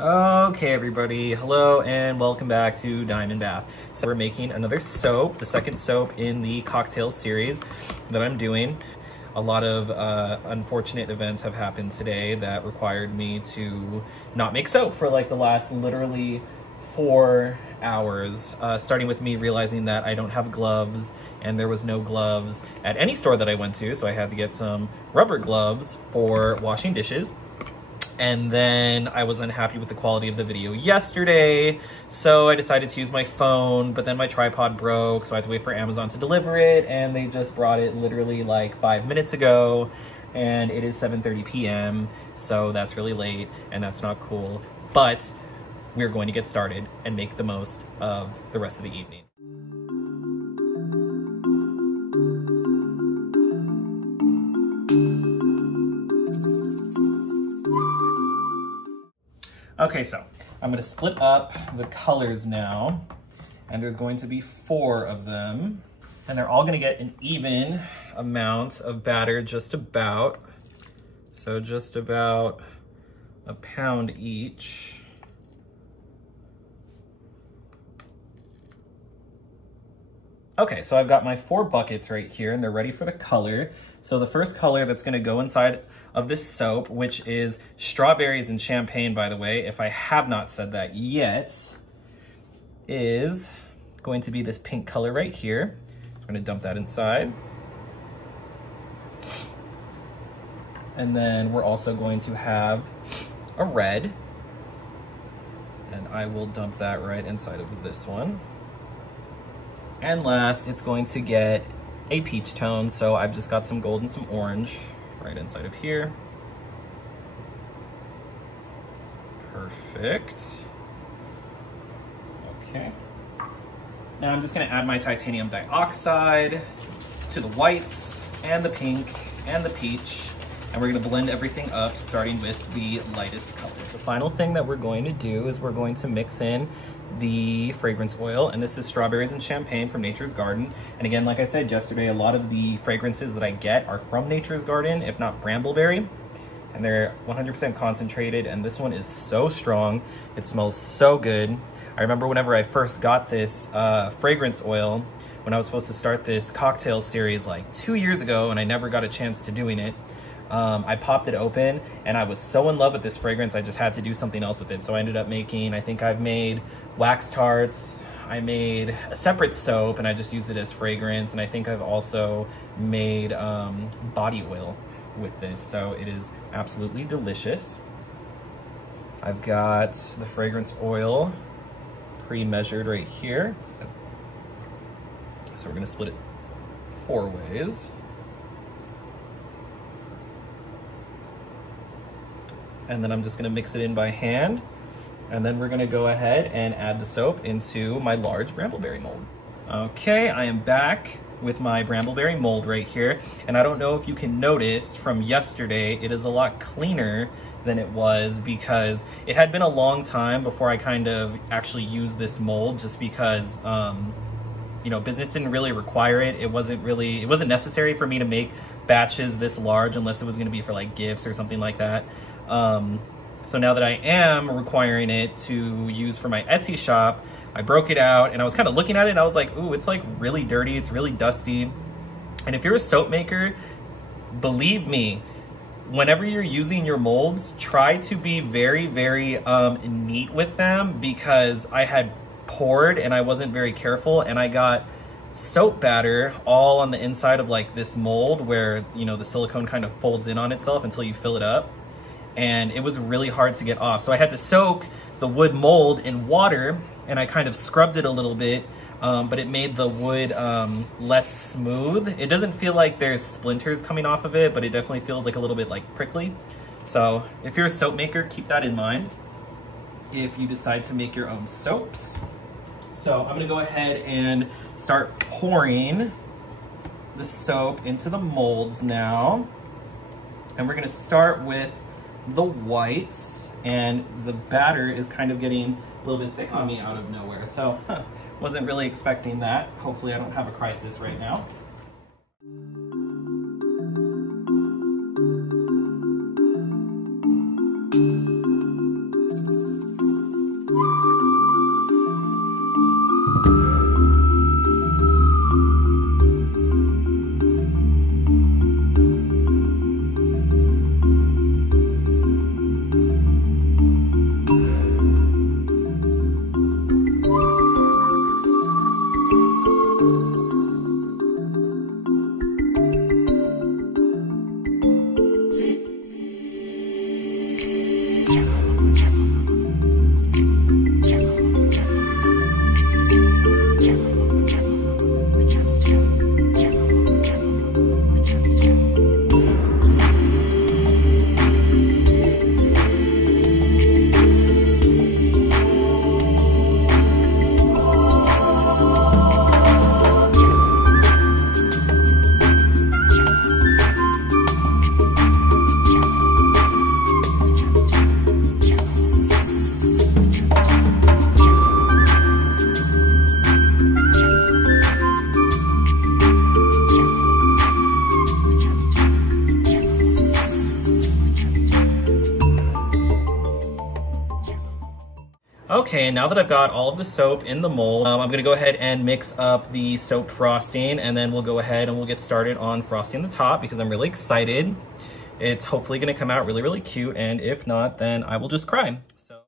Okay, everybody, hello and welcome back to Diamond Bath. So we're making another soap, the second soap in the cocktail series that I'm doing. A lot of unfortunate events have happened today that required me to not make soap for like the last literally 4 hours, starting with me realizing that I don't have gloves and there was no gloves at any store that I went to, so I had to get some rubber gloves for washing dishes. And then I was unhappy with the quality of the video yesterday, so I decided to use my phone, but then my tripod broke, so I had to wait for Amazon to deliver it, and they just brought it literally like 5 minutes ago, and it is 7:30 p.m., so that's really late, and that's not cool, but we're going to get started and make the most of the rest of the evening. Okay, so I'm gonna split up the colors now, and there's going to be 4 of them, and they're all gonna get an even amount of batter, just about. So just about a pound each. Okay, so I've got my 4 buckets right here, and they're ready for the color. So the first color that's gonna go inside of this soap, which is strawberries and champagne, by the way, if I have not said that yet, is going to be this pink color right here. I'm gonna dump that inside. And then we're also going to have a red, and I will dump that right inside of this one. And last, it's going to get a peach tone, so I've just got some gold and some orange right inside of here. Perfect. Okay. Now I'm just gonna add my titanium dioxide to the whites and the pink and the peach, and we're gonna blend everything up, starting with the lightest color. The final thing that we're going to do is we're going to mix in the fragrance oil, and this is strawberries and champagne from Nature's Garden. And again, like I said yesterday, a lot of the fragrances that I get are from Nature's Garden, if not Brambleberry, and they're 100% concentrated, and this one is so strong. It smells so good. I remember whenever I first got this fragrance oil, when I was supposed to start this cocktail series like 2 years ago, and I never got a chance to doing it. I popped it open and I was so in love with this fragrance, I just had to do something else with it. So I ended up making, I think I've made wax tarts, I made a separate soap, and I just used it as fragrance. And I think I've also made body oil with this. So it is absolutely delicious. I've got the fragrance oil pre-measured right here. So we're gonna split it 4 ways. And then I'm just gonna mix it in by hand. And then we're gonna go ahead and add the soap into my large Brambleberry mold. Okay, I am back with my Brambleberry mold right here. And I don't know if you can notice from yesterday, it is a lot cleaner than it was, because it had been a long time before I kind of actually used this mold, just because you know, business didn't really require it. It wasn't necessary for me to make batches this large unless it was gonna be for like gifts or something like that. So now that I am requiring it to use for my Etsy shop, I broke it out and I was kind of looking at it and I was like, ooh, it's like really dirty, it's really dusty. And if you're a soap maker, believe me, whenever you're using your molds, try to be very, very neat with them, because I had poured and I wasn't very careful, and I got soap batter all on the inside of like this mold where, you know, the silicone kind of folds in on itself until you fill it up. And it was really hard to get off. So I had to soak the wood mold in water, and I kind of scrubbed it a little bit, but it made the wood less smooth. It doesn't feel like there's splinters coming off of it, but it definitely feels like a little bit like prickly. So if you're a soap maker, keep that in mind if you decide to make your own soaps. So I'm gonna go ahead and start pouring the soap into the molds now. And we're gonna start with the whites, and the batter is kind of getting a little bit thick on me out of nowhere, so wasn't really expecting that. Hopefully I don't have a crisis right now. Okay, and now that I've got all of the soap in the mold, I'm gonna go ahead and mix up the soap frosting, and then we'll go ahead and we'll get started on frosting the top because I'm really excited. It's hopefully gonna come out really, really cute, and if not, then I will just cry. So.